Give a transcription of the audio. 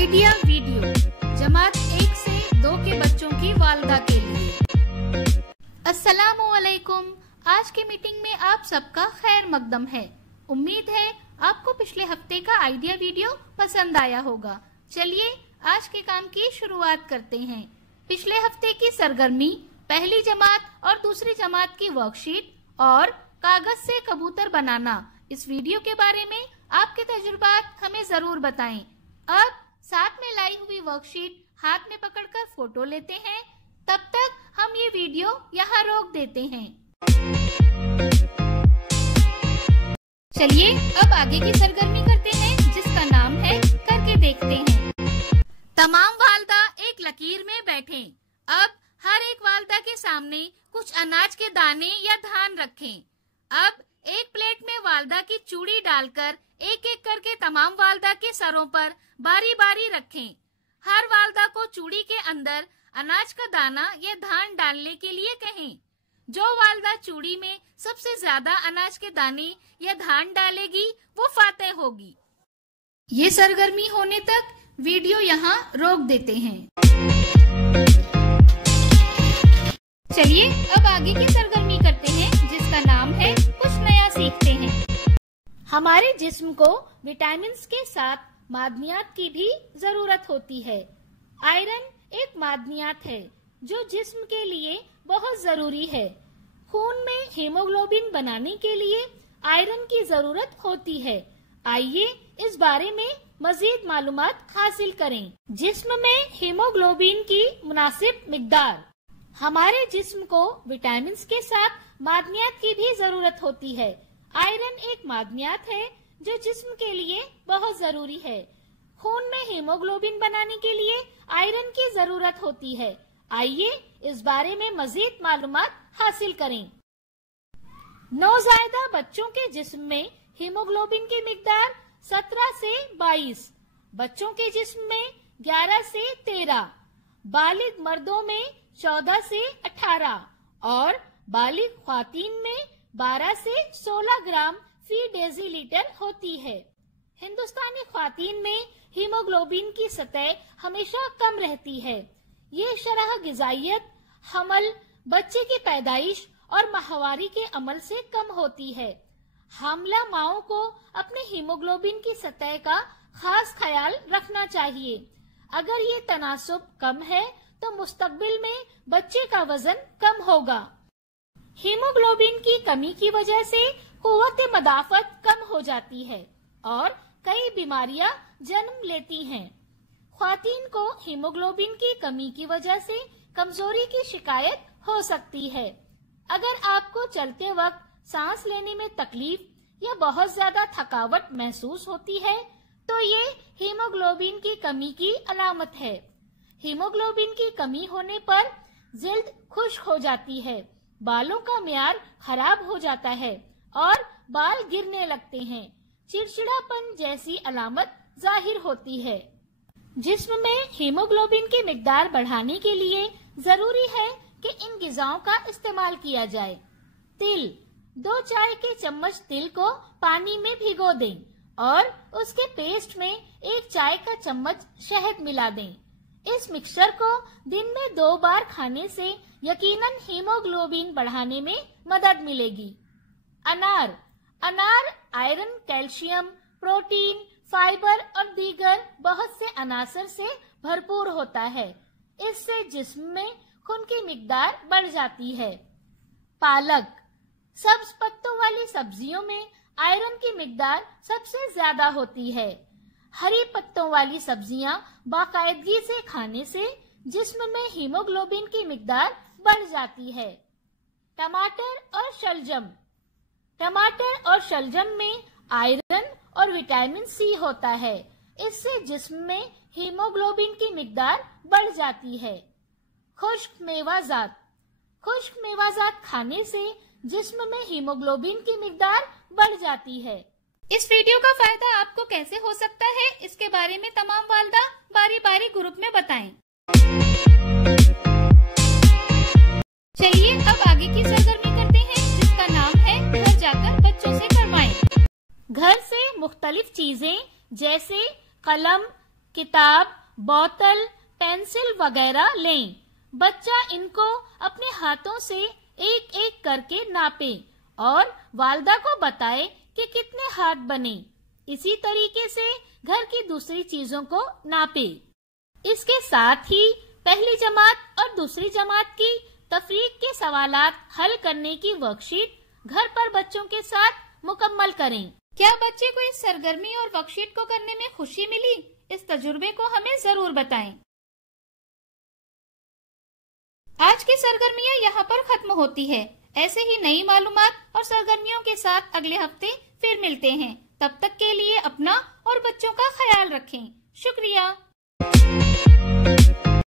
Idea video जमात 1 से 2 के बच्चों की वालदा के लिए। अस्सलामुअलैकुम। आज की मीटिंग में आप सबका खैर मकदम है। उम्मीद है आपको पिछले हफ्ते का आइडिया वीडियो पसंद आया होगा। चलिए आज के काम की शुरुआत करते हैं। पिछले हफ्ते की सरगर्मी, पहली जमात और दूसरी जमात की वर्कशीट और कागज से कबूतर बनाना, इस वीडियो के बारे में आपके तजुर्बात हमें जरूर बताएं। अब साथ में लाई हुई वर्कशीट हाथ में पकड़कर फोटो लेते हैं। तब तक हम ये वीडियो यहाँ रोक देते हैं। चलिए अब आगे की सरगर्मी करते हैं, जिसका नाम है करके देखते हैं। तमाम वालदा एक लकीर में बैठें। अब हर एक वालदा के सामने कुछ अनाज के दाने या धान रखें। अब एक प्लेट में वालदा की चूड़ी डालकर एक एक करके तमाम वालदा के सरों पर बारी बारी रखें। हर वालदा को चूड़ी के अंदर अनाज का दाना या धान डालने के लिए कहें। जो वालदा चूड़ी में सबसे ज्यादा अनाज के दाने या धान डालेगी वो फातेह होगी। ये सरगर्मी होने तक वीडियो यहाँ रोक देते हैं। चलिए अब आगे की सरगर्मी करते हैं, जिसका नाम है कुछ नया सीखते हैं। हमारे जिस्म को विटामिन्स के साथ मादनियात की भी जरूरत होती है। आयरन एक मादनियात है जो जिस्म के लिए बहुत जरूरी है। खून में हीमोग्लोबिन बनाने के लिए आयरन की जरूरत होती है। आइए इस बारे में मजीद मालूमात हासिल करें। जिस्म में हीमोग्लोबिन की मुनासिब मिकदार। हमारे जिस्म को विटामिन्स के साथ मादनियात की भी जरूरत होती है। आयरन एक मादनियात है जो जिस्म के लिए बहुत जरूरी है। खून में हीमोग्लोबिन बनाने के लिए आयरन की जरूरत होती है। आइए इस बारे में मजीद मालूमात हासिल करें। नवजायदा बच्चों के जिस्म में हीमोग्लोबिन की मिकदार 17 से 22, बच्चों के जिस्म में 11 से 13, बालिग मर्दों में 14 से 18 और बालिग ख्वातीन में 12 से 16 ग्राम फी डेसीलीटर होती है। हिंदुस्तानी ख्वातीन में हीमोग्लोबिन की सतह हमेशा कम रहती है। ये शरह गिजाइयत, हमल, बच्चे की पैदाइश और माहवारी के अमल से कम होती है। हामला माओं को अपने हीमोग्लोबिन की सतह का खास ख्याल रखना चाहिए। अगर ये तनासुब कम है तो मुस्तकबिल में बच्चे का वजन कम होगा। हीमोग्लोबिन की कमी की वजह से कुव्वत मदाफत कम हो जाती है और कई बीमारियां जन्म लेती हैं। ख्वातीन को हीमोग्लोबिन की कमी की वजह से कमजोरी की शिकायत हो सकती है। अगर आपको चलते वक्त सांस लेने में तकलीफ या बहुत ज्यादा थकावट महसूस होती है तो ये हीमोग्लोबिन की कमी की अलामत है। हीमोग्लोबिन की कमी होने पर जिल्द खुश्क हो जाती है, बालों का मियार खराब हो जाता है और बाल गिरने लगते हैं। चिड़चिड़ापन जैसी अलामत जाहिर होती है। जिस्म में हीमोग्लोबिन की मिकदार बढ़ाने के लिए जरूरी है कि इन ग़िज़ाओं का इस्तेमाल किया जाए। तिल, 2 चाय के चम्मच तिल को पानी में भिगो दें और उसके पेस्ट में 1 चाय का चम्मच शहद मिला दें। इस मिक्सचर को दिन में 2 बार खाने से यकीनन हीमोग्लोबिन बढ़ाने में मदद मिलेगी। अनार आयरन, कैल्शियम, प्रोटीन, फाइबर और दीगर बहुत से अनासर से भरपूर होता है। इससे जिस्म में खून की मिकदार बढ़ जाती है। पालक, सब्ज पत्तों वाली सब्जियों में आयरन की मिकदार सबसे ज्यादा होती है। हरी पत्तों वाली सब्जियां बाकायदगी से खाने से जिस्म में हीमोग्लोबिन की मिकदार बढ़ जाती है। टमाटर और शलजम में आयरन और विटामिन सी होता है। इससे जिस्म में हीमोग्लोबिन की मिकदार बढ़ जाती है। खुश्क मेवाजात खाने से जिस्म में हीमोग्लोबिन की मिकदार बढ़ जाती है। इस वीडियो का फायदा आपको कैसे हो सकता है, इसके बारे में तमाम वालदा बारी बारी ग्रुप में बताएं। चलिए अब आगे की सरगर्मी करते हैं, जिसका नाम है घर जाकर बच्चों से करवाएं। घर से मुख्तलिफ चीजें जैसे कलम, किताब, बोतल, पेंसिल वगैरह लें। बच्चा इनको अपने हाथों से एक एक करके नापे और वालिदा को बताए कि कितने हाथ बने। इसी तरीके से घर की दूसरी चीजों को नापे। इसके साथ ही पहली जमात और दूसरी जमात की तफरीक के सवालात हल करने की वर्कशीट घर पर बच्चों के साथ मुकम्मल करें। क्या बच्चे को इस सरगर्मी और वर्कशीट को करने में खुशी मिली? इस तजुर्बे को हमें जरूर बताएं। आज की सरगर्मियां यहाँ पर खत्म होती है। ऐसे ही नई मालूमात और सरगर्मियों के साथ अगले हफ्ते फिर मिलते हैं। तब तक के लिए अपना और बच्चों का ख्याल रखें। शुक्रिया।